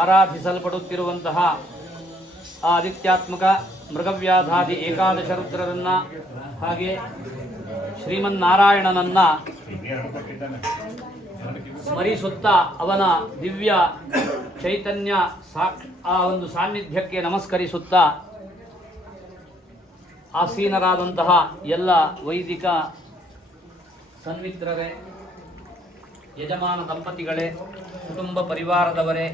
ಆರಾಧಿಸಲ್ಪಡುತ್ತಿರುವಂತಹ ಆ ಆದಿತ್ಯಾತ್ಮಕ ಮೃಗವ್ಯಾಧಾದಿ ಏಕಾದಶ ರುದ್ರರನ್ನು ಹಾಗೆ ಶ್ರೀಮನ್ನಾರಾಯಣನನ್ನು ಸ್ಮರಿಸುತ್ತಾ ಅವನ ದಿವ್ಯ ಚೈತನ್ಯ ಆ ಒಂದು ಸಾನ್ನಿಧ್ಯಕ್ಕೆ ನಮಸ್ಕರಿಸುತ್ತಾ ಆಸೀನರಾದಂತಹ ಎಲ್ಲ ವೈದಿಕ ಸನ್ಮಿತ್ರರೇ, ಯಜಮಾನ ದಂಪತಿಗಳೇ, ಕುಟುಂಬ ಪರಿವಾರದವರೇ,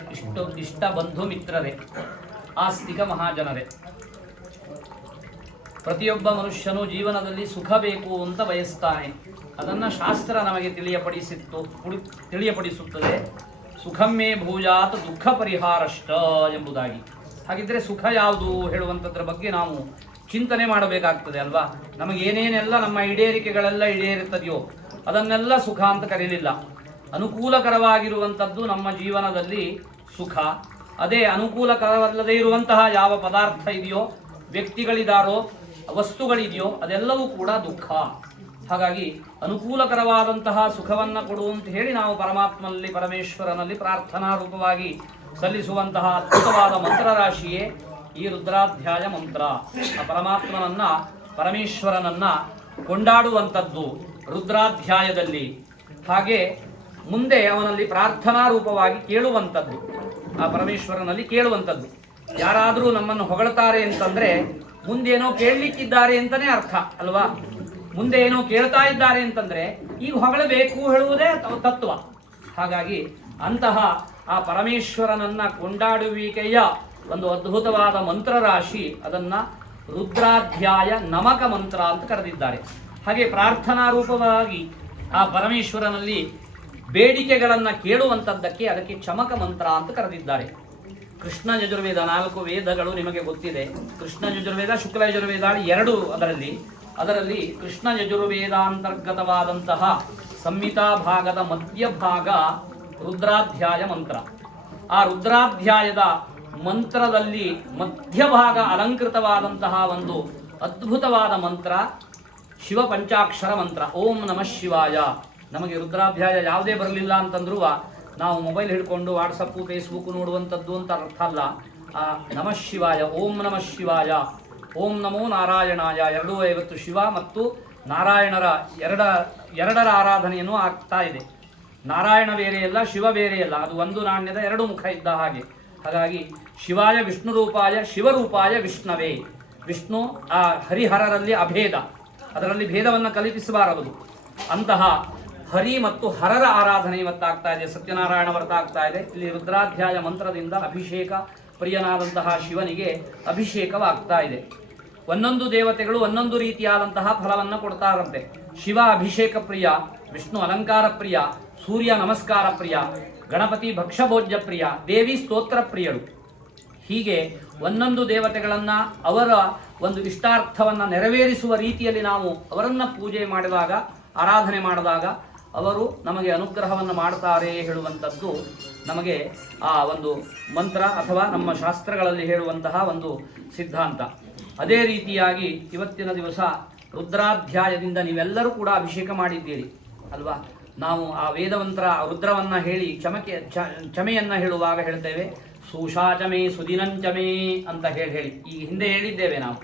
ಇಷ್ಟ ಬಂಧು ಮಿತ್ರರೇ, ಆಸ್ತಿಕ ಮಹಾಜನರೇ, ಪ್ರತಿಯೊಬ್ಬ ಮನುಷ್ಯನು ಜೀವನದಲ್ಲಿ ಸುಖ ಬೇಕು ಅಂತ ಬಯಸ್ತಾನೆ. ಅದನ್ನು ಶಾಸ್ತ್ರ ನಮಗೆ ತಿಳಿಯಪಡಿಸುತ್ತದೆ. ಸುಖಮ್ಮೇ ಭೂಜಾತ್ ದುಃಖ ಪರಿಹಾರಷ್ಟ ಎಂಬುದಾಗಿ. ಹಾಗಿದ್ರೆ ಸುಖ ಯಾವುದು ಹೇಳುವಂಥದ್ರ ಬಗ್ಗೆ ನಾವು ಚಿಂತನೆ ಮಾಡಬೇಕಾಗ್ತದೆ ಅಲ್ವಾ. ನಮಗೇನೇನೆಲ್ಲ ನಮ್ಮ ಈಡೇರಿಕೆಗಳೆಲ್ಲ ಈಡೇರುತ್ತದೆಯೋ ಅದನ್ನೆಲ್ಲ ಸುಖ ಅಂತ ಕರೀಲಿಲ್ಲ. ಅನುಕೂಲಕರವಾಗಿರುವಂಥದ್ದು ನಮ್ಮ ಜೀವನದಲ್ಲಿ ಸುಖ. ಅದೇ ಅನುಕೂಲಕರವಲ್ಲದೇ ಇರುವಂತಹ ಯಾವ ಪದಾರ್ಥ ಇದೆಯೋ, ವ್ಯಕ್ತಿಗಳಿದಾರೋ, ವಸ್ತುಗಳಿದೆಯೋ ಅದೆಲ್ಲವೂ ಕೂಡ ದುಃಖ. ಹಾಗಾಗಿ ಅನುಕೂಲಕರವಾದಂತಹ ಸುಖವನ್ನು ಕೊಡು ಅಂತ ಹೇಳಿ ನಾವು ಪರಮಾತ್ಮನಲ್ಲಿ, ಪರಮೇಶ್ವರನಲ್ಲಿ ಪ್ರಾರ್ಥನಾ ರೂಪವಾಗಿ ಸಲ್ಲಿಸುವಂತಹ ಅದ್ಭುತವಾದ ಮಂತ್ರರಾಶಿಯೇ ಈ ರುದ್ರಾಧ್ಯಾಯ ಮಂತ್ರ. ಆ ಪರಮಾತ್ಮನನ್ನ, ಪರಮೇಶ್ವರನನ್ನ ಕೊಂಡಾಡುವಂಥದ್ದು ರುದ್ರಾಧ್ಯಾಯದಲ್ಲಿ. ಹಾಗೆ ಮುಂದೆ ಅವನಲ್ಲಿ ಪ್ರಾರ್ಥನಾ ರೂಪವಾಗಿ ಕೇಳುವಂಥದ್ದು, ಆ ಪರಮೇಶ್ವರನಲ್ಲಿ ಕೇಳುವಂಥದ್ದು. ಯಾರಾದರೂ ನಮ್ಮನ್ನು ಹೊಗಳ್ತಾರೆ ಅಂತಂದರೆ ಮುಂದೇನೋ ಕೇಳಲಿಕ್ಕಿದ್ದಾರೆ ಅಂತಲೇ ಅರ್ಥ ಅಲ್ವಾ. ಮುಂದೆ ಏನೋ ಕೇಳ್ತಾ ಇದ್ದಾರೆ ಅಂತಂದರೆ ಈಗ ಹೊಗಳಬೇಕು ಹೇಳುವುದೇ ತತ್ವ. ಹಾಗಾಗಿ ಅಂತಹ ಆ ಪರಮೇಶ್ವರನನ್ನ ಕೊಂಡಾಡುವಿಕೆಯ ಒಂದು ಅದ್ಭುತವಾದ ಮಂತ್ರರಾಶಿ, ಅದನ್ನು ರುದ್ರಾಧ್ಯಾಯ ನಮಕ ಮಂತ್ರ ಅಂತ ಕರೆದಿದ್ದಾರೆ. ಹಾಗೆ ಪ್ರಾರ್ಥನಾ ರೂಪವಾಗಿ ಆ ಪರಮೇಶ್ವರನಲ್ಲಿ ಬೇಡಿಕೆಗಳನ್ನು ಕೇಳುವಂಥದ್ದಕ್ಕೆ ಅದಕ್ಕೆ ಚಮಕ ಮಂತ್ರ ಅಂತ ಕರೆದಿದ್ದಾರೆ. ಕೃಷ್ಣ ಯಜುರ್ವೇದ 4 ವೇದಗಳು ನಿಮಗೆ ಗೊತ್ತಿದೆ. ಕೃಷ್ಣ ಯಜುರ್ವೇದ, ಶುಕ್ಲ ಯಜುರ್ವೇದ 2 ಅದರಲ್ಲಿ ಕೃಷ್ಣ ಯಜುರ್ವೇದಾಂತರ್ಗತವಾದಂತಹ ಸಂಹಿತಾ ಭಾಗದ ಮಧ್ಯಭಾಗ ರುದ್ರಾಧ್ಯಾಯ ಮಂತ್ರ. ಆ ರುದ್ರಾಧ್ಯಾಯದ ಮಂತ್ರದಲ್ಲಿ ಮಧ್ಯಭಾಗ ಅಲಂಕೃತವಾದಂತಹ ಒಂದು ಅದ್ಭುತವಾದ ಮಂತ್ರ ಶಿವ ಪಂಚಾಕ್ಷರ ಮಂತ್ರ, ಓಂ ನಮಃ ಶಿವಾಯ. ನಮಗೆ ರುದ್ರಾಧ್ಯಾಯ ಯಾವುದೇ ಬರಲಿಲ್ಲ ಅಂತಂದ್ರೂ ನಾವು ಮೊಬೈಲ್ ಹಿಡ್ಕೊಂಡು ವಾಟ್ಸಪ್ಪು, ಫೇಸ್ಬುಕ್ ನೋಡುವಂಥದ್ದು ಅಂತ ಅರ್ಥ ಅಲ್ಲ. ಆ ನಮಃ ಶಿವಾಯ, ಓಂ ನಮಃ ಶಿವಾಯ, ಓಂ ನಮೋ ನಾರಾಯಣಾಯ, 250 ಶಿವ ಮತ್ತು ನಾರಾಯಣರ ಎರಡರ ಆರಾಧನೆಯನ್ನು ಆಗ್ತಾ ಇದೆ. ನಾರಾಯಣ ಬೇರೆಯಲ್ಲ, ಶಿವ ಬೇರೆಯಲ್ಲ, ಅದು ಒಂದು ನಾಣ್ಯದ 2 ಮುಖ ಇದ್ದ ಹಾಗೆ. ಹಾಗಾಗಿ ಶಿವಾಯ ವಿಷ್ಣು ರೂಪಾಯ ಶಿವರೂಪಾಯ ವಿಷ್ಣವೇ. ವಿಷ್ಣು ಆ ಹರಿಹರರಲ್ಲಿ ಅಭೇದ, ಅದರಲ್ಲಿ ಭೇದವನ್ನು ಕಲ್ಪಿಸಬಾರದು. ಅಂತಹ ಹರಿ ಮತ್ತು ಹರರ ಆರಾಧನೆ ಇವತ್ತಾಗ್ತಾ ಇದೆ. ಸತ್ಯನಾರಾಯಣ ವ್ರತ ಆಗ್ತಾ ಇದೆ. ಇಲ್ಲಿ ರುದ್ರಾಧ್ಯಾಯ ಮಂತ್ರದಿಂದ ಅಭಿಷೇಕ ಪ್ರಿಯನಾದಂತಹ ಶಿವನಿಗೆ ಅಭಿಷೇಕವಾಗ್ತಾ ಇದೆ. ಒಂದೊಂದು ದೇವತೆಗಳು ಒಂದೊಂದು ರೀತಿಯಾದಂತಹ ಫಲವನ್ನು ಕೊಡ್ತಾರಂತೆ. ಶಿವ ಅಭಿಷೇಕ ಪ್ರಿಯ, ವಿಷ್ಣು ಅಲಂಕಾರ ಪ್ರಿಯ, ಸೂರ್ಯ ನಮಸ್ಕಾರ ಪ್ರಿಯ, ಗಣಪತಿ ಭಕ್ಷಭೋಜ್ಯ ಪ್ರಿಯ, ದೇವಿ ಸ್ತೋತ್ರ ಪ್ರಿಯಳು. ಹೀಗೆ ಒಂದೊಂದು ದೇವತೆಗಳನ್ನು ಅವರ ಒಂದು ಇಷ್ಟಾರ್ಥವನ್ನು ನೆರವೇರಿಸುವ ರೀತಿಯಲ್ಲಿ ನಾವು ಅವರನ್ನು ಪೂಜೆ ಮಾಡಿದಾಗ, ಆರಾಧನೆ ಮಾಡಿದಾಗ ಅವರು ನಮಗೆ ಅನುಗ್ರಹವನ್ನು ಮಾಡ್ತಾರೆ ಹೇಳುವಂಥದ್ದು ನಮಗೆ ಆ ಒಂದು ಮಂತ್ರ ಅಥವಾ ನಮ್ಮ ಶಾಸ್ತ್ರಗಳಲ್ಲಿ ಹೇಳುವಂತಹ ಒಂದು ಸಿದ್ಧಾಂತ. ಅದೇ ರೀತಿಯಾಗಿ ಇವತ್ತಿನ ದಿವಸ ರುದ್ರಾಧ್ಯಾಯದಿಂದ ನೀವೆಲ್ಲರೂ ಕೂಡ ಅಭಿಷೇಕ ಮಾಡಿದ್ದೀರಿ ಅಲ್ವಾ. ನಾವು ಆ ವೇದಮಂತ್ರ ರುದ್ರವನ್ನು ಹೇಳಿ ಚಮೆಯನ್ನು ಹೇಳುವಾಗ ಹೇಳ್ತೇವೆ, ಸುಶಾಚಮೆ ಸುದಿನಂಚಮೇ ಅಂತ ಹೇಳಿ ಈ ಹಿಂದೆ ಹೇಳಿದ್ದೇವೆ ನಾವು.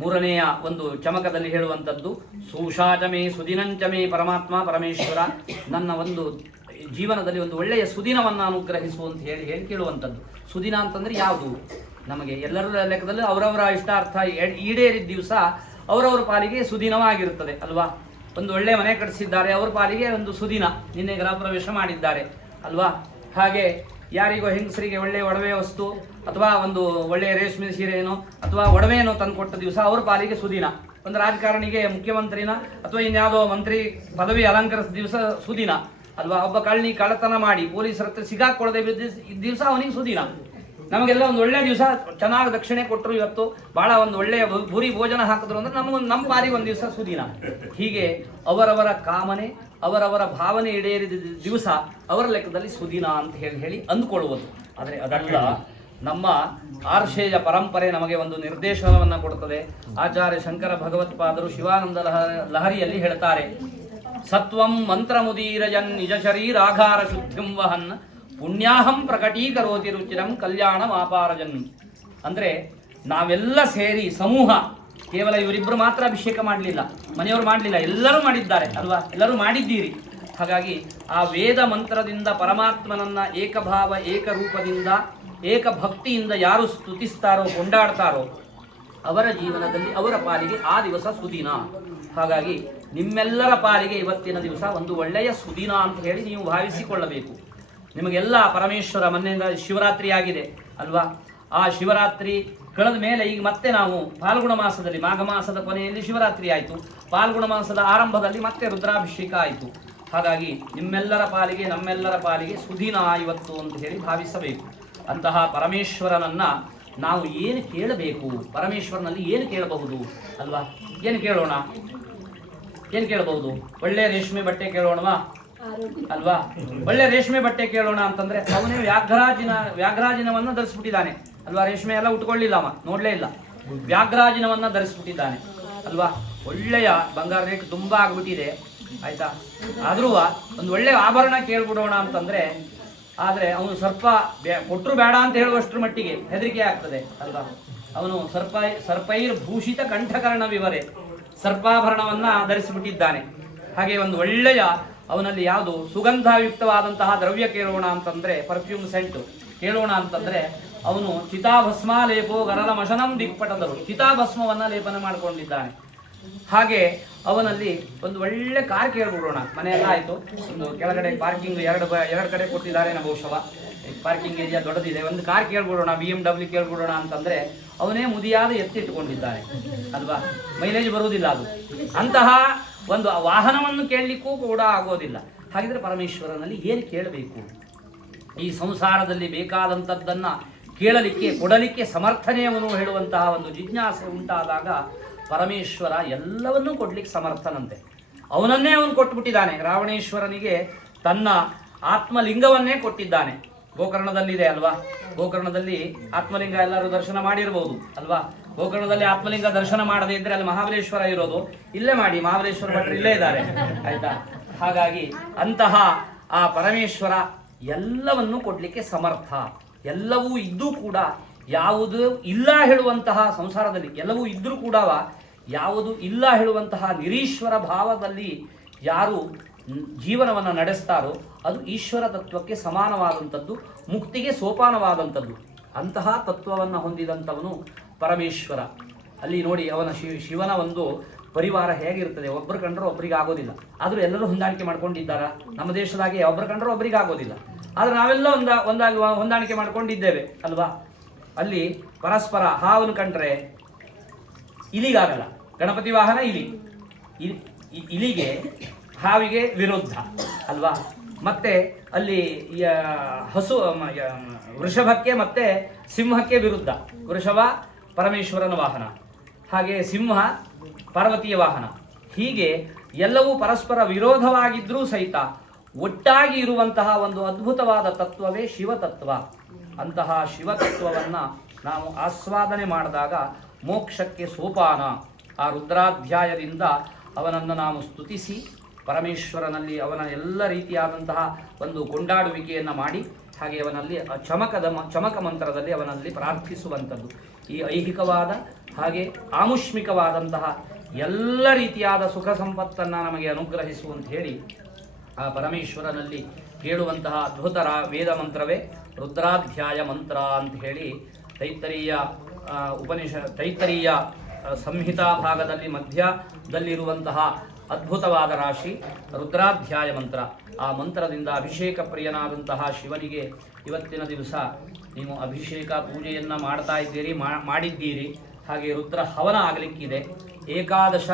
3ನೆಯ ಒಂದು ಚಮಕದಲ್ಲಿ ಹೇಳುವಂಥದ್ದು ಸುಶಾಚಮೇ ಸುದಿನಂಚಮೇ. ಪರಮಾತ್ಮ ಪರಮೇಶ್ವರ ನನ್ನ ಒಂದು ಜೀವನದಲ್ಲಿ ಒಂದು ಒಳ್ಳೆಯ ಸುದಿನವನ್ನು ಅನುಗ್ರಹಿಸು ಅಂತ ಹೇಳಿ ಕೇಳುವಂಥದ್ದು. ಸುದಿನ ಅಂತಂದರೆ ಯಾವುದು? ನಮಗೆ ಎಲ್ಲರ ಲೆಕ್ಕದಲ್ಲಿ ಅವರವರ ಇಷ್ಟಾರ್ಥ ಈಡೇರಿದ ದಿವಸ ಅವರವರ ಪಾಲಿಗೆ ಸುದಿನವಾಗಿರುತ್ತದೆ ಅಲ್ವಾ. ಒಂದು ಒಳ್ಳೆಯ ಮನೆ ಕಟ್ಟಿಸಿದ್ದಾರೆ, ಅವ್ರ ಪಾಲಿಗೆ ಒಂದು ಸುದಿನ, ನಿನ್ನೆ ಗೃಹ ಪ್ರವೇಶ ಮಾಡಿದ್ದಾರೆ ಅಲ್ವಾ. ಹಾಗೆ ಯಾರಿಗೋ ಹೆಂಗಸರಿಗೆ ಒಳ್ಳೆಯ ಒಡವೆ ವಸ್ತು ಅಥವಾ ಒಂದು ಒಳ್ಳೆಯ ರೇಷ್ಮೆ ಸೀರೆನೋ ಅಥವಾ ಒಡವೆನೋ ತಂದುಕೊಟ್ಟ ದಿವಸ ಅವ್ರ ಪಾಲಿಗೆ ಸುದಿನ. ಒಂದು ರಾಜಕಾರಣಿಗೆ ಮುಖ್ಯಮಂತ್ರಿನ ಅಥವಾ ಇನ್ಯಾವುದೋ ಮಂತ್ರಿ ಪದವಿ ಅಲಂಕರಿಸಿದ ದಿವಸ ಸುದಿನ ಅಲ್ವಾ. ಒಬ್ಬ ಕಳ್ಳನಿ ಕಳ್ಳತನ ಮಾಡಿ ಪೊಲೀಸರ ಹತ್ರ ಸಿಗಾಕೊಳ್ಳದೆ ಇದ್ದ ದಿವಸ ಅವನಿಗೆ ಸುದಿನ. ನಮಗೆಲ್ಲ ಒಂದು ಒಳ್ಳೆಯ ದಿವಸ ಚೆನ್ನಾಗಿ ದಕ್ಷಿಣೆ ಕೊಟ್ಟರು, ಇವತ್ತು ಭಾಳ ಒಂದು ಒಳ್ಳೆಯ ಭೂರಿ ಭೋಜನ ಹಾಕಿದ್ರು ಅಂದರೆ ನಮ್ಮ ಬಾರಿಗೆ ಒಂದು ದಿವಸ ಸುದಿನ. ಹೀಗೆ ಅವರವರ ಕಾಮನೆ, ಅವರವರ ಭಾವನೆ ಈಡೇರಿದ ದಿವಸ ಅವರ ಲೆಕ್ಕದಲ್ಲಿ ಸುದಿನ ಅಂತ ಹೇಳಿ ಅಂದುಕೊಳ್ಳುವುದು. ಆದರೆ ಅದಲ್ಲ, ನಮ್ಮ ಆರ್ಷೇಯ ಪರಂಪರೆ ನಮಗೆ ಒಂದು ನಿರ್ದೇಶನವನ್ನು ಕೊಡುತ್ತದೆ. ಆಚಾರ್ಯ ಶಂಕರ ಭಗವತ್ಪಾದರು ಶಿವಾನಂದ ಲಹರಿಯಲ್ಲಿ ಹೇಳ್ತಾರೆ, ಸತ್ವಂ ಮಂತ್ರಮುದೀರಜನ್ ನಿಜ ಶರೀರಾಘಾರ ಶುದ್ಧಿಂ ವಹನ್ ಪುಣ್ಯಾಹಂ ಪ್ರಕಟೀಕರೋತಿ ರುಚಿರಂ ಕಲ್ಯಾಣ ಮಾಪಾರಜನ್. ಅಂದರೆ ನಾವೆಲ್ಲ ಸೇರಿ ಸಮೂಹ, ಕೇವಲ ಇವರಿಬ್ಬರು ಮಾತ್ರ ಅಭಿಷೇಕ ಮಾಡಲಿಲ್ಲ, ಮನೆಯವರು ಮಾಡಲಿಲ್ಲ, ಎಲ್ಲರೂ ಮಾಡಿದ್ದಾರೆ ಅಲ್ವಾ, ಎಲ್ಲರೂ ಮಾಡಿದ್ದೀರಿ. ಹಾಗಾಗಿ ಆ ವೇದ ಮಂತ್ರದಿಂದ ಪರಮಾತ್ಮನನ್ನ ಏಕಭಾವ ಏಕರೂಪದಿಂದ ಏಕಭಕ್ತಿಯಿಂದ ಯಾರು ಸ್ತುತಿಸ್ತಾರೋ ಕೊಂಡಾಡ್ತಾರೋ ಅವರ ಜೀವನದಲ್ಲಿ ಅವರ ಪಾಲಿಗೆ ಆ ದಿವಸ ಸುದಿನ. ಹಾಗಾಗಿ ನಿಮ್ಮೆಲ್ಲರ ಪಾಲಿಗೆ ಇವತ್ತಿನ ದಿವಸ ಒಂದು ಒಳ್ಳೆಯ ಸುದಿನ ಅಂತ ಹೇಳಿ ನೀವು ಭಾವಿಸಿಕೊಳ್ಳಬೇಕು. ನಿಮಗೆಲ್ಲ ಪರಮೇಶ್ವರ ಮೊನ್ನೆಯಿಂದ ಶಿವರಾತ್ರಿ ಆಗಿದೆ ಅಲ್ವಾ, ಆ ಶಿವರಾತ್ರಿ ಕಳೆದ ಮೇಲೆ ಈಗ ಮತ್ತೆ ನಾವು ಫಾಲ್ಗುಣ ಮಾಸದಲ್ಲಿ, ಮಾಘ ಮಾಸದ ಕೊನೆಯಲ್ಲಿ ಶಿವರಾತ್ರಿ ಆಯಿತು, ಫಾಲ್ಗುಣ ಮಾಸದ ಆರಂಭದಲ್ಲಿ ಮತ್ತೆ ರುದ್ರಾಭಿಷೇಕ ಆಯಿತು. ಹಾಗಾಗಿ ನಿಮ್ಮೆಲ್ಲರ ಪಾಲಿಗೆ ನಮ್ಮೆಲ್ಲರ ಪಾಲಿಗೆ ಸುದಿನ ಇವತ್ತು ಅಂತ ಹೇಳಿ ಭಾವಿಸಬೇಕು. ಅಂತಹ ಪರಮೇಶ್ವರನನ್ನ ನಾವು ಏನು ಕೇಳಬೇಕು, ಪರಮೇಶ್ವರನಲ್ಲಿ ಏನು ಕೇಳಬಹುದು ಅಲ್ವಾ, ಏನು ಕೇಳೋಣ, ಏನು ಕೇಳಬಹುದು? ಒಳ್ಳೆ ರೇಷ್ಮೆ ಬಟ್ಟೆ ಕೇಳೋಣವಾ ಅಲ್ವಾ? ಒಳ್ಳೆ ರೇಷ್ಮೆ ಬಟ್ಟೆ ಕೇಳೋಣ ಅಂತಂದ್ರೆ ಅವನೇ ವ್ಯಾಘ್ರಾಜಿನವನ್ನು ಧರಿಸ್ಬಿಟ್ಟಿದ್ದಾನೆ ಅಲ್ವಾ, ರೇಷ್ಮೆ ಎಲ್ಲ ಉಟ್ಕೊಳ್ಳಿಲ್ಲ, ಅವ ನೋಡ್ಲೇ ಇಲ್ಲ, ವ್ಯಾಘ್ರಾಜಿನವನ್ನ ಧರಿಸ್ಬಿಟ್ಟಿದ್ದಾನೆ ಅಲ್ವಾ. ಒಳ್ಳೆಯ ಬಂಗಾರ ರೇಟ್ ತುಂಬಾ ಆಗ್ಬಿಟ್ಟಿದೆ ಆಯ್ತಾ, ಆದ್ರೂ ಒಂದು ಒಳ್ಳೆ ಆಭರಣ ಕೇಳ್ಬಿಡೋಣ ಅಂತಂದ್ರೆ, ಆದರೆ ಅವನು ಸರ್ಪ ಕೊಟ್ಟರು ಬೇಡ ಅಂತ ಹೇಳುವಷ್ಟರ ಮಟ್ಟಿಗೆ ಹೆದರಿಕೆ ಆಗ್ತದೆ ಅಲ್ವಾ. ಅವನು ಸರ್ಪೈರ್ ಭೂಷಿತ ಕಂಠಕರ್ಣ ವಿವರೆ, ಸರ್ಪಾಭರಣವನ್ನ ಧರಿಸಿಬಿಟ್ಟಿದ್ದಾನೆ. ಹಾಗೆ ಒಂದು ಒಳ್ಳೆಯ ಅವನಲ್ಲಿ ಯಾವುದು ಸುಗಂಧಯುಕ್ತವಾದಂತಹ ದ್ರವ್ಯ ಕೇಳೋಣ ಅಂತಂದ್ರೆ, ಪರ್ಫ್ಯೂಮ್ ಸೆಂಟ್ ಕೇಳೋಣ ಅಂತಂದ್ರೆ ಅವನು ಚಿತಾಭಸ್ಮ ಲೇಪೋ ಗರಲ ಮಶನಂ ದಿಕ್ಪಟದರು, ಚಿತಾಭಸ್ಮವನ್ನ ಲೇಪನ ಮಾಡಿಕೊಂಡಿದ್ದಾನೆ. ಹಾಗೆ ಅವನಲ್ಲಿ ಒಂದು ಒಳ್ಳೆ ಕಾರ್ ಕೇಳ್ಬಿಡೋಣ, ಮನೆಯೆಲ್ಲ ಆಯಿತು, ಒಂದು ಕೆಳಗಡೆ ಪಾರ್ಕಿಂಗ್ ಎರಡು ಕಡೆ ಕೊಟ್ಟಿದ್ದಾರೆ ನಮ್ಮ ಬಹುಶಃ, ಪಾರ್ಕಿಂಗ್ ಏರಿಯಾ ದೊಡ್ಡದಿದೆ, ಒಂದು ಕಾರ್ ಕೇಳ್ಬಿಡೋಣ, BMW ಕೇಳ್ಬಿಡೋಣ ಅಂತಂದ್ರೆ ಅವನೇ ಮುದಿಯಾದ ಎತ್ತಿಟ್ಟುಕೊಂಡಿದ್ದಾನೆ ಅಲ್ವಾ, ಮೈಲೇಜ್ ಬರುವುದಿಲ್ಲ ಅದು, ಅಂತಹ ಒಂದು ವಾಹನವನ್ನು ಕೇಳಲಿಕ್ಕೂ ಕೂಡ ಆಗೋದಿಲ್ಲ. ಹಾಗಿದ್ರೆ ಪರಮೇಶ್ವರನಲ್ಲಿ ಏನು ಕೇಳಬೇಕು? ಈ ಸಂಸಾರದಲ್ಲಿ ಬೇಕಾದಂಥದ್ದನ್ನು ಕೇಳಲಿಕ್ಕೆ ಕೊಡಲಿಕ್ಕೆ ಸಮರ್ಥನೆಯವನು ಹೇಳುವಂತಹ ಒಂದು ಜಿಜ್ಞಾಸೆ ಉಂಟಾದಾಗ ಪರಮೇಶ್ವರ ಎಲ್ಲವನ್ನೂ ಕೊಡ್ಲಿಕ್ಕೆ ಸಮರ್ಥನಂತೆ. ಅವನನ್ನೇ ಅವನು ಕೊಟ್ಟುಬಿಟ್ಟಿದ್ದಾನೆ. ರಾವಣೇಶ್ವರನಿಗೆ ತನ್ನ ಆತ್ಮಲಿಂಗವನ್ನೇ ಕೊಟ್ಟಿದ್ದಾನೆ. ಗೋಕರ್ಣದಲ್ಲಿದೆ ಅಲ್ವಾ, ಗೋಕರ್ಣದಲ್ಲಿ ಆತ್ಮಲಿಂಗ ಎಲ್ಲರೂ ದರ್ಶನ ಮಾಡಿರ್ಬೋದು ಅಲ್ವಾ. ಗೋಕರ್ಣದಲ್ಲಿ ಆತ್ಮಲಿಂಗ ದರ್ಶನ ಮಾಡದೇ ಇದ್ರೆ ಅಲ್ಲಿ ಮಹಾಬಲೇಶ್ವರ ಇರೋದು, ಇಲ್ಲೇ ಮಾಡಿ, ಮಹಾಬಲೇಶ್ವರ ಭಟ್ರು ಇಲ್ಲೇ ಇದ್ದಾರೆ ಆಯ್ತಾ. ಹಾಗಾಗಿ ಅಂತಹ ಆ ಪರಮೇಶ್ವರ ಎಲ್ಲವನ್ನೂ ಕೊಡ್ಲಿಕ್ಕೆ ಸಮರ್ಥ. ಎಲ್ಲವೂ ಇದ್ದೂ ಕೂಡ ಯಾವುದು ಇಲ್ಲ ಹೇಳುವಂತಹ ಸಂಸಾರದಲ್ಲಿ ಎಲ್ಲವೂ ಇದ್ದರೂ ಕೂಡ ಯಾವುದು ಇಲ್ಲ ಹೇಳುವಂತಹ ನಿರೀಶ್ವರ ಭಾವದಲ್ಲಿ ಯಾರು ಜೀವನವನ್ನು ನಡೆಸ್ತಾರೋ ಅದು ಈಶ್ವರ ತತ್ವಕ್ಕೆ ಸಮಾನವಾದಂಥದ್ದು, ಮುಕ್ತಿಗೆ ಸೋಪಾನವಾದಂಥದ್ದು. ಅಂತಹ ತತ್ವವನ್ನು ಹೊಂದಿದಂಥವನು ಪರಮೇಶ್ವರ. ಅಲ್ಲಿ ನೋಡಿ ಅವನ ಶಿವನ ಒಂದು ಪರಿವಾರ ಹೇಗಿರ್ತದೆ, ಒಬ್ಬರು ಕಂಡ್ರೂ ಒಬ್ಬರಿಗೆ ಆಗೋದಿಲ್ಲ, ಆದರೂ ಎಲ್ಲರೂ ಹೊಂದಾಣಿಕೆ ಮಾಡ್ಕೊಂಡಿದ್ದಾರಾ? ನಮ್ಮ ದೇಶದಾಗೆ ಒಬ್ಬರು ಕಂಡ್ರೂ ಒಬ್ಬರಿಗೆ ಆಗೋದಿಲ್ಲ, ಆದರೆ ನಾವೆಲ್ಲ ಒಂದಾಗಿ ಹೊಂದಾಣಿಕೆ ಮಾಡ್ಕೊಂಡಿದ್ದೇವೆ ಅಲ್ವಾ. ಅಲ್ಲಿ ಪರಸ್ಪರ ಹಾವನ್ನು ಕಂಡ್ರೆ ಇಲಿಗಾಗಲ್ಲ, ಗಣಪತಿ ವಾಹನ ಇಲಿಗೆ ಹಾವಿಗೆ ವಿರುದ್ಧ ಅಲ್ವಾ. ಮತ್ತೆ ಅಲ್ಲಿ ವೃಷಭಕ್ಕೆ ಮತ್ತೆ ಸಿಂಹಕ್ಕೆ ವಿರುದ್ಧ, ವೃಷಭ ಪರಮೇಶ್ವರನ ವಾಹನ, ಹಾಗೆ ಸಿಂಹ ಪಾರ್ವತಿಯ ವಾಹನ. ಹೀಗೆ ಎಲ್ಲವೂ ಪರಸ್ಪರ ವಿರೋಧವಾಗಿದ್ದರೂ ಸಹಿತ ಒಟ್ಟಾಗಿ ಇರುವಂತಹ ಒಂದು ಅದ್ಭುತವಾದ ತತ್ವವೇ ಶಿವತತ್ವ. ಅಂತಹ ಶಿವತತ್ವವನ್ನು ನಾವು ಆಸ್ವಾದನೆ ಮಾಡಿದಾಗ ಮೋಕ್ಷಕ್ಕೆ ಸೋಪಾನ. ಆ ರುದ್ರಾಧ್ಯಾಯದಿಂದ ಅವನನ್ನು ನಾವು ಸ್ತುತಿಸಿ ಪರಮೇಶ್ವರನಲ್ಲಿ ಅವನ ಎಲ್ಲ ರೀತಿಯಾದಂತಹ ಒಂದು ಕೊಂಡಾಡುವಿಕೆಯನ್ನು ಮಾಡಿ, ಹಾಗೆ ಅವನಲ್ಲಿ ಚಮಕ ಮಂತ್ರದಲ್ಲಿ ಅವನಲ್ಲಿ ಪ್ರಾರ್ಥಿಸುವಂಥದ್ದು. ಈ ಐಹಿಕವಾದ ಹಾಗೆ ಆಮುಷ್ಮಿಕವಾದಂತಹ ಎಲ್ಲ ರೀತಿಯಾದ ಸುಖ ಸಂಪತ್ತನ್ನು ನಮಗೆ ಅನುಗ್ರಹಿಸುವಂತ ಹೇಳಿ ಆ ಪರಮೇಶ್ವರನಲ್ಲಿ ಕೇಳುವಂತಹ ಅದ್ಭುತ ವೇದ ಮಂತ್ರವೇ ರುದ್ರಾಧ್ಯಾಯ ಮಂತ್ರ ಅಂತ ಹೇಳಿ ತೈತ್ತರೀಯ ಸಂಹಿತಾ ಭಾಗದಲ್ಲಿ ಮಧ್ಯದಲ್ಲಿರುವಂತಹ ಅದ್ಭುತವಾದ ರಾಶಿ ರುದ್ರಾಧ್ಯಾಯ ಮಂತ್ರ. ಆ ಮಂತ್ರದಿಂದ ಅಭಿಷೇಕ ಪ್ರಿಯನಾದಂತಹ ಶಿವನಿಗೆ ಇವತ್ತಿನ ದಿವಸ ನೀವು ಅಭಿಷೇಕ ಪೂಜೆಯನ್ನು ಮಾಡ್ತಾ ಇದ್ದೀರಿ, ಮಾಡಿದ್ದೀರಿ. ಹಾಗೆ ರುದ್ರ ಹವನ ಆಗಲಿಕ್ಕಿದೆ. ಏಕಾದಶ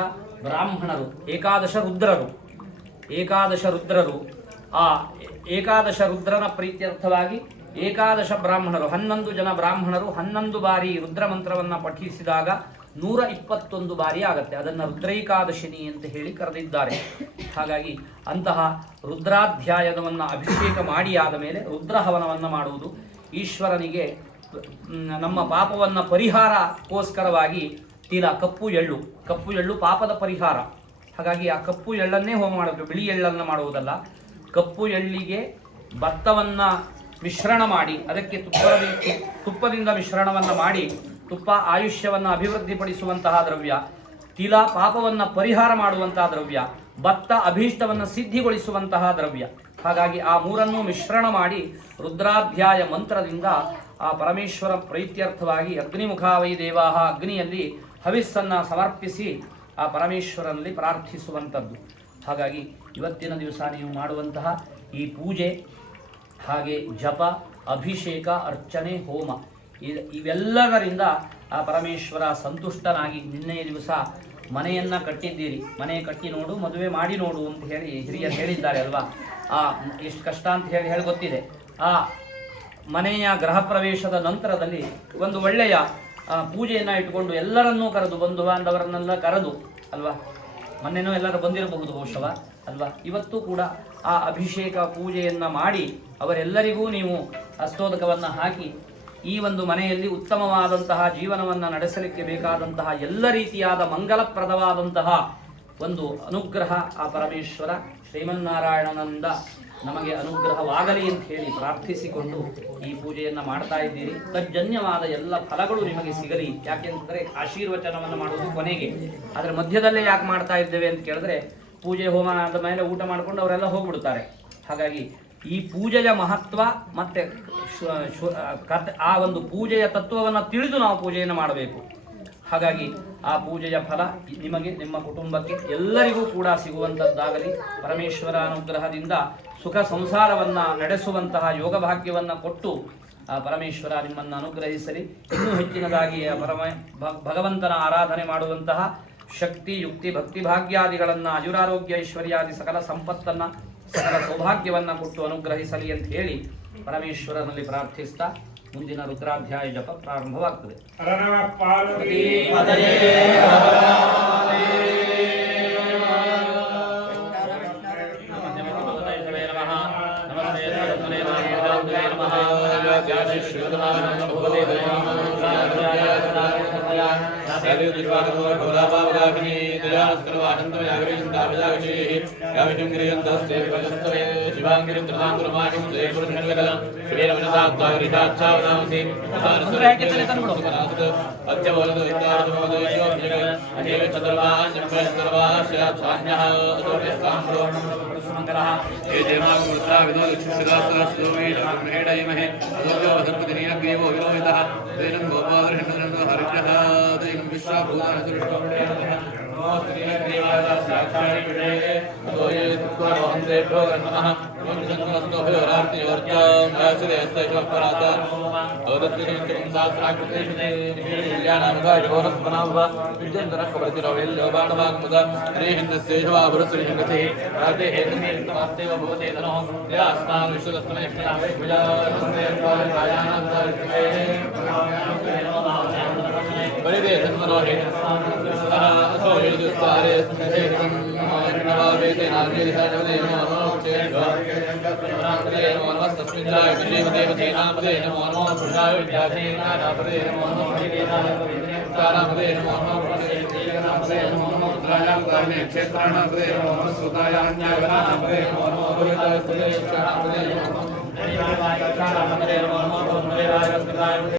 ಬ್ರಾಹ್ಮಣರು, ಏಕಾದಶ ರುದ್ರರು, ಆ ಏಕಾದಶ ರುದ್ರನ ಪ್ರೀತ್ಯರ್ಥವಾಗಿ ಏಕಾದಶ ಬ್ರಾಹ್ಮಣರು, 11 ಜನ ಬ್ರಾಹ್ಮಣರು 11 ಬಾರಿ ರುದ್ರ ಮಂತ್ರವನ್ನು ಪಠಿಸಿದಾಗ 121 ಬಾರಿ ಆಗತ್ತೆ. ಅದನ್ನು ರುದ್ರೈಕಾದಶಿನಿ ಅಂತ ಹೇಳಿ ಕರೆದಿದ್ದಾರೆ. ಹಾಗಾಗಿ ಅಂತಹ ರುದ್ರಾಧ್ಯಾಯವನ್ನು ಅಭಿಷೇಕ ಮಾಡಿ ಆದ ಮೇಲೆ ರುದ್ರಹವನವನ್ನು ಮಾಡುವುದು, ಈಶ್ವರನಿಗೆ ನಮ್ಮ ಪಾಪವನ್ನು ಪರಿಹಾರಕ್ಕೋಸ್ಕರವಾಗಿ ಕಪ್ಪು ಎಳ್ಳು ಪಾಪದ ಪರಿಹಾರ. ಹಾಗಾಗಿ ಆ ಕಪ್ಪು ಎಳ್ಳನ್ನೇ ಹೋಮ ಮಾಡಬೇಕು, ಬಿಳಿ ಎಳ್ಳನ್ನು ಮಾಡುವುದಲ್ಲ. ಕಪ್ಪು ಎಳ್ಳಿಗೆ ಭತ್ತವನ್ನು ಮಿಶ್ರಣ ಮಾಡಿ ಅದಕ್ಕೆ ತುಪ್ಪದಿಂದ ಮಿಶ್ರಣವನ್ನು ಮಾಡಿ ತುಪ್ಪ ಆಯುಷ್ಯವನ್ನು ಅಭಿವೃದ್ಧಿಪಡಿಸುವಂತಹ ದ್ರವ್ಯ, ತಿಲ ಪಾಪವನ್ನು ಪರಿಹಾರ ಮಾಡುವಂತಹ ದ್ರವ್ಯ, ಭತ್ತ ಅಭೀಷ್ಟವನ್ನು ಸಿದ್ಧಿಗೊಳಿಸುವಂತಹ ದ್ರವ್ಯ. ಹಾಗಾಗಿ ಆ ಮೂರನ್ನು ಮಿಶ್ರಣ ಮಾಡಿ ರುದ್ರಾಧ್ಯಾಯ ಮಂತ್ರದಿಂದ ಆ ಪರಮೇಶ್ವರ ಪ್ರೀತ್ಯರ್ಥವಾಗಿ ಅಗ್ನಿಮುಖಾವೈ ದೇವಾಹ ಅಗ್ನಿಯಲ್ಲಿ ಹವಿಸ್ಸನ್ನು ಸಮರ್ಪಿಸಿ ಆ ಪರಮೇಶ್ವರನಲ್ಲಿ ಪ್ರಾರ್ಥಿಸುವಂಥದ್ದು. ಹಾಗಾಗಿ ಇವತ್ತಿನ ದಿವಸ ನೀವು ಮಾಡುವಂತಹ ಈ ಪೂಜೆ, ಹಾಗೆ ಜಪ, ಅಭಿಷೇಕ, ಅರ್ಚನೆ, ಹೋಮ ಇವೆಲ್ಲದರಿಂದ ಆ ಪರಮೇಶ್ವರ ಸಂತುಷ್ಟನಾಗಿ ನಿನ್ನೆಯ ದಿವಸ ಮನೆಯನ್ನು ಕಟ್ಟಿದ್ದೀರಿ, ಮನೆ ಕಟ್ಟಿ ನೋಡು, ಮದುವೆ ಮಾಡಿ ನೋಡು ಅಂತ ಹೇಳಿ ಹಿರಿಯರು ಹೇಳಿದ್ದಾರೆ ಅಲ್ವಾ. ಎಷ್ಟು ಕಷ್ಟ ಅಂತ ಹೇಳಿ ಗೊತ್ತಿದೆ. ಆ ಮನೆಯ ಗೃಹ ಪ್ರವೇಶದ ನಂತರದಲ್ಲಿ ಒಂದು ಒಳ್ಳೆಯ ಪೂಜೆಯನ್ನು ಇಟ್ಟುಕೊಂಡು ಎಲ್ಲರನ್ನೂ ಕರೆದು, ಬಂಧು ಬಾಂಧವರನ್ನೆಲ್ಲ ಕರೆದು ಅಲ್ವಾ, ಮೊನ್ನೆನೂ ಎಲ್ಲರೂ ಬಂದಿರಬಹುದು ಬಹುಶಃ ಅಲ್ವಾ. ಇವತ್ತು ಕೂಡ ಆ ಅಭಿಷೇಕ ಪೂಜೆಯನ್ನು ಮಾಡಿ ಅವರೆಲ್ಲರಿಗೂ ನೀವು ಹಸ್ತೋದಕವನ್ನು ಹಾಕಿ ಈ ಒಂದು ಮನೆಯಲ್ಲಿ ಉತ್ತಮವಾದಂತಹ ಜೀವನವನ್ನು ನಡೆಸಲಿಕ್ಕೆ ಬೇಕಾದಂತಹ ಎಲ್ಲ ರೀತಿಯಾದ ಮಂಗಲಪ್ರದವಾದಂತಹ ಒಂದು ಅನುಗ್ರಹ ಆ ಪರಮೇಶ್ವರ ಶ್ರೀಮನ್ನಾರಾಯಣನಿಂದ ನಮಗೆ ಅನುಗ್ರಹವಾಗಲಿ ಅಂತ ಹೇಳಿ ಪ್ರಾರ್ಥಿಸಿಕೊಂಡು ಈ ಪೂಜೆಯನ್ನು ಮಾಡ್ತಾ ಇದ್ದೀರಿ. ತಜ್ಜನ್ಯವಾದ ಎಲ್ಲ ಫಲಗಳು ನಿಮಗೆ ಸಿಗಲಿ. ಯಾಕೆಂತಂದರೆ ಆಶೀರ್ವಚನವನ್ನು ಮಾಡುವುದು ಕೊನೆಗೆ, ಅದರ ಮಧ್ಯದಲ್ಲೇ ಯಾಕೆ ಮಾಡ್ತಾ ಇದ್ದೇವೆ ಅಂತ ಕೇಳಿದ್ರೆ, ಪೂಜೆ ಹೋಮ ಆದ ಮೇಲೆ ಊಟ ಮಾಡಿಕೊಂಡು ಅವರೆಲ್ಲ ಹೋಗ್ಬಿಡ್ತಾರೆ. ಹಾಗಾಗಿ ಈ ಪೂಜೆಯ ಮಹತ್ವ ಮತ್ತು ಆ ಒಂದು ಪೂಜೆಯ ತತ್ವವನ್ನು ತಿಳಿದು ನಾವು ಪೂಜೆಯನ್ನು ಮಾಡಬೇಕು. ಹಾಗಾಗಿ ಆ ಪೂಜೆಯ ಫಲ ನಿಮಗೆ, ನಿಮ್ಮ ಕುಟುಂಬಕ್ಕೆ, ಎಲ್ಲರಿಗೂ ಕೂಡ ಸಿಗುವಂಥದ್ದಾಗಲಿ. ಪರಮೇಶ್ವರ ಅನುಗ್ರಹದಿಂದ ಸುಖ ಸಂಸಾರವನ್ನು ನಡೆಸುವಂತಹ ಯೋಗ ಭಾಗ್ಯವನ್ನು ಕೊಟ್ಟು ಆ ಪರಮೇಶ್ವರ ನಿಮ್ಮನ್ನು ಅನುಗ್ರಹಿಸಲಿ. ಇನ್ನೂ ಹೆಚ್ಚಿನದಾಗಿ ಭಗವಂತನ ಆರಾಧನೆ ಮಾಡುವಂತಹ ಶಕ್ತಿ, ಯುಕ್ತಿ, ಭಕ್ತಿ ಭಾಗ್ಯಾದಿಗಳನ್ನು, ಅಜುರಾರೋಗ್ಯ, ಐಶ್ವರ್ಯಾದಿ ಸಕಲ ಸಂಪತ್ತನ್ನು, ಸಕಲ ಸೌಭಾಗ್ಯವನ್ನು ಕೊಟ್ಟು ಅನುಗ್ರಹಿಸಲಿ ಅಂತ ಹೇಳಿ ಪರಮೇಶ್ವರನಲ್ಲಿ ಪ್ರಾರ್ಥಿಸ್ತಾ ಮುಂದಿನ ರುದ್ರಾಧ್ಯಾಯ ಜಪ ಪ್ರಾರಂಭವಾಗ್ತದೆ.